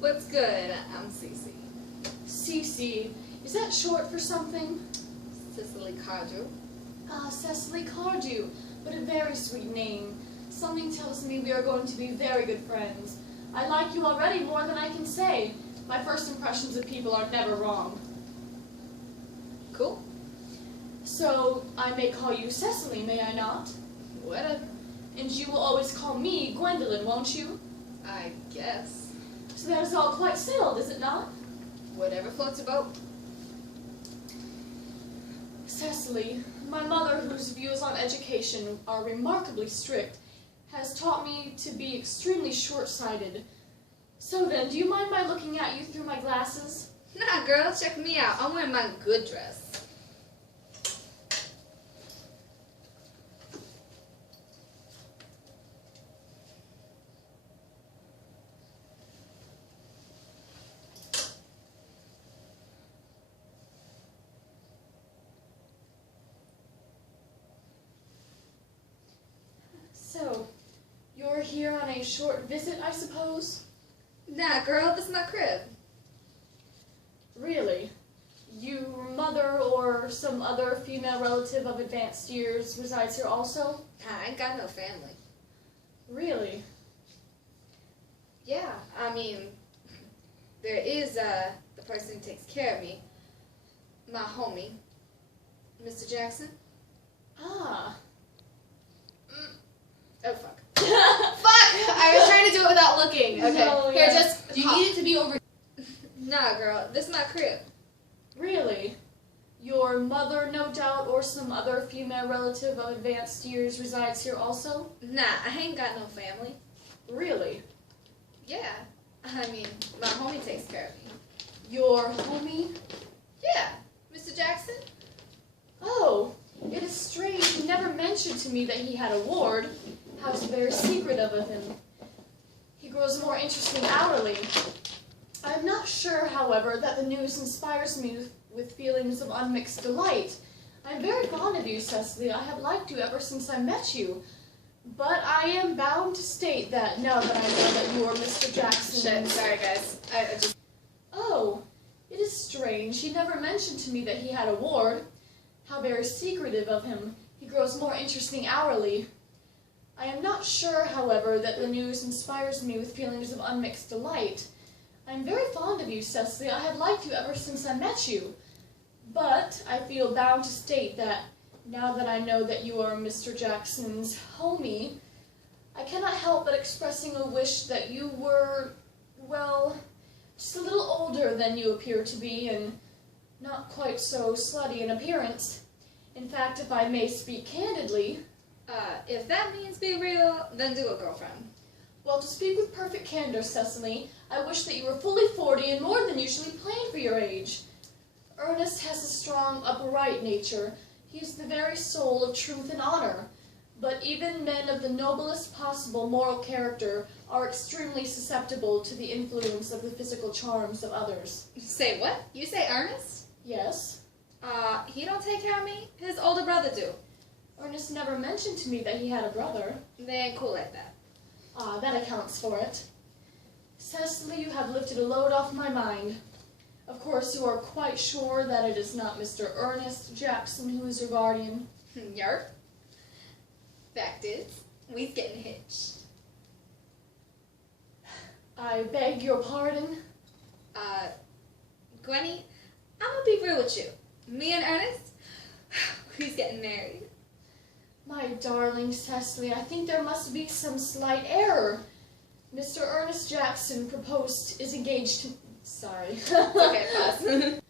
What's good? I'm Cece. Cece, is that short for something? Cicely Cardew. Cecily Cardew, but a very sweet name. Something tells me we are going to be very good friends. I like you already more than I can say. My first impressions of people are never wrong. Cool. So, I may call you Cecily, may I not? Whatever. And you will always call me Gwendolyn, won't you? I guess. So that is all quite settled, is it not? Whatever floats your boat. Cecily, my mother, whose views on education are remarkably strict, has taught me to be extremely short-sighted. So then, do you mind my looking at you through my glasses? Nah, girl, check me out. I'm wearing my good dress. So, you're here on a short visit, I suppose? Nah, girl, this is my crib. Really? Your mother or some other female relative of advanced years resides here also? Nah, I ain't got no family. Really? Yeah, I mean, there is, the person who takes care of me. My homie, Mr. Jackson. Ah. Oh, fuck. Fuck! I was trying to do it without looking. Okay, No, here, yeah. just... You need it to be over. Nah, girl, this is my crib. Really? Your mother, no doubt, or some other female relative of advanced years resides here also? Nah, I ain't got no family. Really? Yeah, I mean, my homie takes care of me. Your homie? Yeah, Mr. Jackson? Oh, it is strange. He never mentioned to me that he had a ward. How very secretive of him. He grows more interesting hourly. I am not sure, however, that the news inspires me with feelings of unmixed delight. I am very fond of you, Cecily. I have liked you ever since I met you. But I am bound to state that now that I know that you are Mr. Jackson... Shit, sorry guys. I just... Oh, it is strange. He never mentioned to me that he had a ward. How very secretive of him. He grows more interesting hourly. I am not sure, however, that the news inspires me with feelings of unmixed delight. I am very fond of you, Cecily. I have liked you ever since I met you. But I feel bound to state that now that I know that you are Mr. Jackson's homie, I cannot help but expressing a wish that you were, well, just a little older than you appear to be and not quite so slutty in appearance. In fact, if I may speak candidly... if that means be real, then do it, girlfriend. Well, to speak with perfect candor, Cecily, I wish that you were fully 40 and more than usually plain for your age. Ernest has a strong, upright nature. He is the very soul of truth and honor. But even men of the noblest possible moral character are extremely susceptible to the influence of the physical charms of others. Say what? You say Ernest? Yes? He don't take care of me? His older brother do. Ernest never mentioned to me that he had a brother. They ain't cool like that. That accounts for it. Cecily, you have lifted a load off my mind. Of course, you are quite sure that it is not Mr. Ernest Jackson who is your guardian. Yarp. Fact is, we's getting hitched. I beg your pardon? Gwenny, I'm gonna be real with you. Me and Ernest, we's getting married. My darling Cecily, I think there must be some slight error. Mr. Ernest Jackson is engaged to... Sorry. Okay, pause.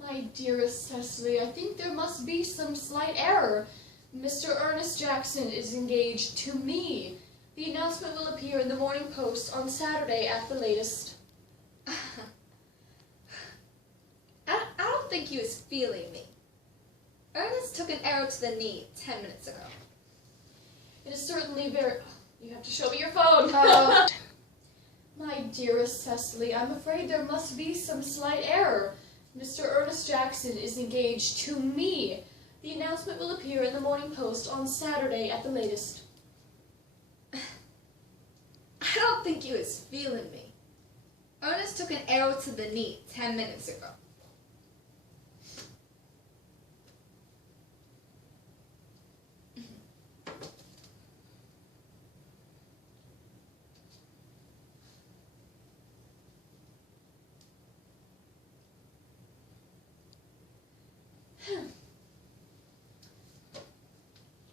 My dearest Cecily, I think there must be some slight error. Mr. Ernest Jackson is engaged to me. The announcement will appear in the Morning Post on Saturday at the latest. I don't think you was feeling me. Ernest took an arrow to the knee 10 minutes ago. It is certainly very... You have to show me your phone. My dearest Cecily, I'm afraid there must be some slight error. Mr. Ernest Jackson is engaged to me. The announcement will appear in the Morning Post on Saturday at the latest. I don't think you was feeling me. Ernest took an arrow to the knee 10 minutes ago.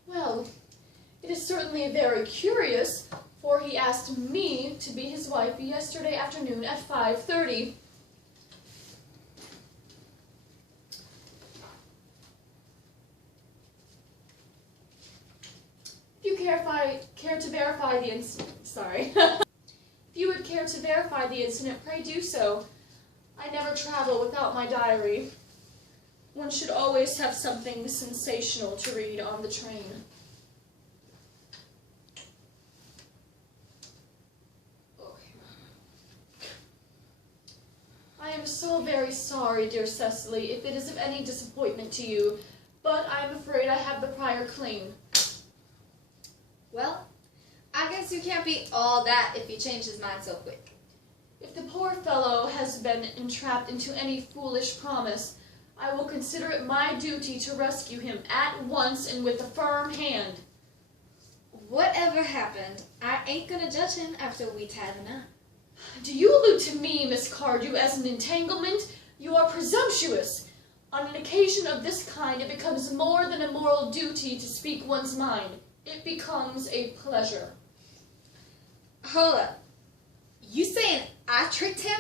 Well, it is certainly very curious, for he asked me to be his wife yesterday afternoon at 5:30. If you care to verify the incident, if you would care to verify the incident, pray do so. I never travel without my diary. One should always have something sensational to read on the train. I am so very sorry, dear Cecily, if it is of any disappointment to you, but I am afraid I have the prior claim. Well, I guess you can't be all that if he changed his mind so quick. If the poor fellow has been entrapped into any foolish promise, I will consider it my duty to rescue him at once and with a firm hand. Whatever happened, I ain't gonna judge him after we tie the knot. Do you allude to me, Miss Cardew, as an entanglement? You are presumptuous. On an occasion of this kind, it becomes more than a moral duty to speak one's mind. It becomes a pleasure. Hold up. You saying I tricked him?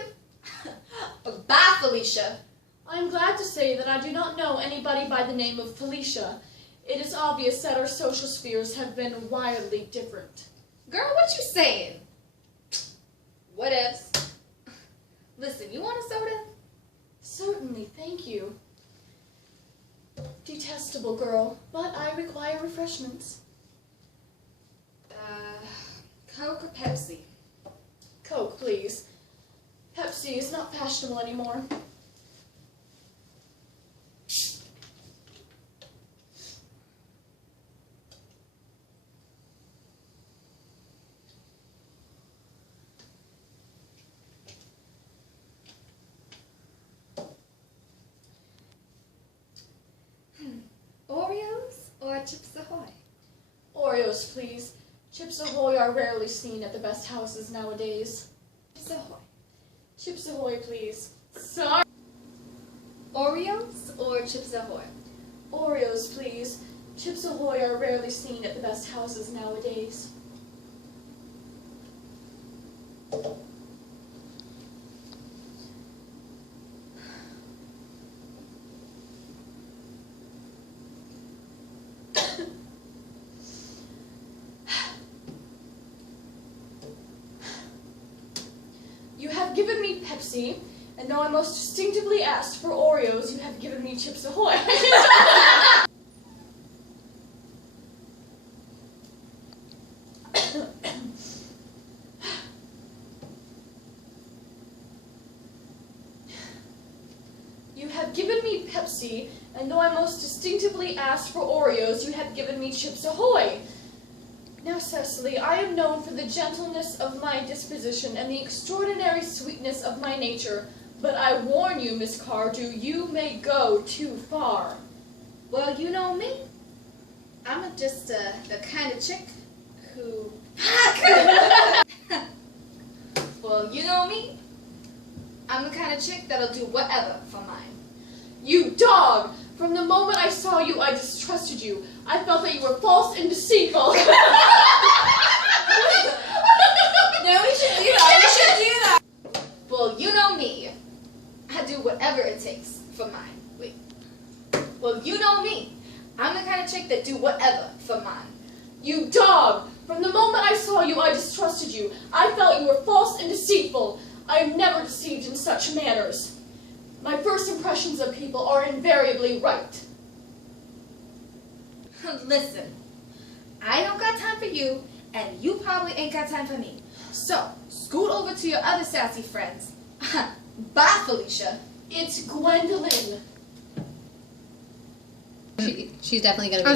Bye, Felicia. I am glad to say that I do not know anybody by the name of Felicia. It is obvious that our social spheres have been wildly different. Girl, what you saying? Whatevs. Listen, you want a soda? Certainly, thank you. Detestable girl, but I require refreshments. Coke or Pepsi? Coke, please. Pepsi is not fashionable anymore. Oreos or Chips Ahoy? Oreos, please. Chips Ahoy are rarely seen at the best houses nowadays. Chips Ahoy. Chips Ahoy, please. Sorry. Oreos or Chips Ahoy? Oreos, please. Chips Ahoy are rarely seen at the best houses nowadays. You have given me Pepsi, and though I most distinctively asked for Oreos, you have given me Chips Ahoy. You have given me Pepsi, and though I most distinctively asked for Oreos, you have given me Chips Ahoy. Now, Cecily, I am known for the gentleness of my disposition and the extraordinary sweetness of my nature, but I warn you, Miss Cardew, you may go too far. Well, you know me. I'm just the kind of chick who... Well, you know me. I'm the kind of chick that'll do whatever for mine. You dog! From the moment I saw you, I distrusted you. I felt that you were false and deceitful. No, we should do that. Well, you know me. I do whatever it takes for mine. Wait. Well, you know me. I'm the kind of chick that do whatever for mine. You dog! From the moment I saw you, I distrusted you. I felt you were false and deceitful. I am never deceived in such manners. My first impressions of people are invariably right. Listen, I don't got time for you, and you probably ain't got time for me. So, scoot over to your other sassy friends. Bye, Felicia. It's Gwendolyn. She's definitely going to be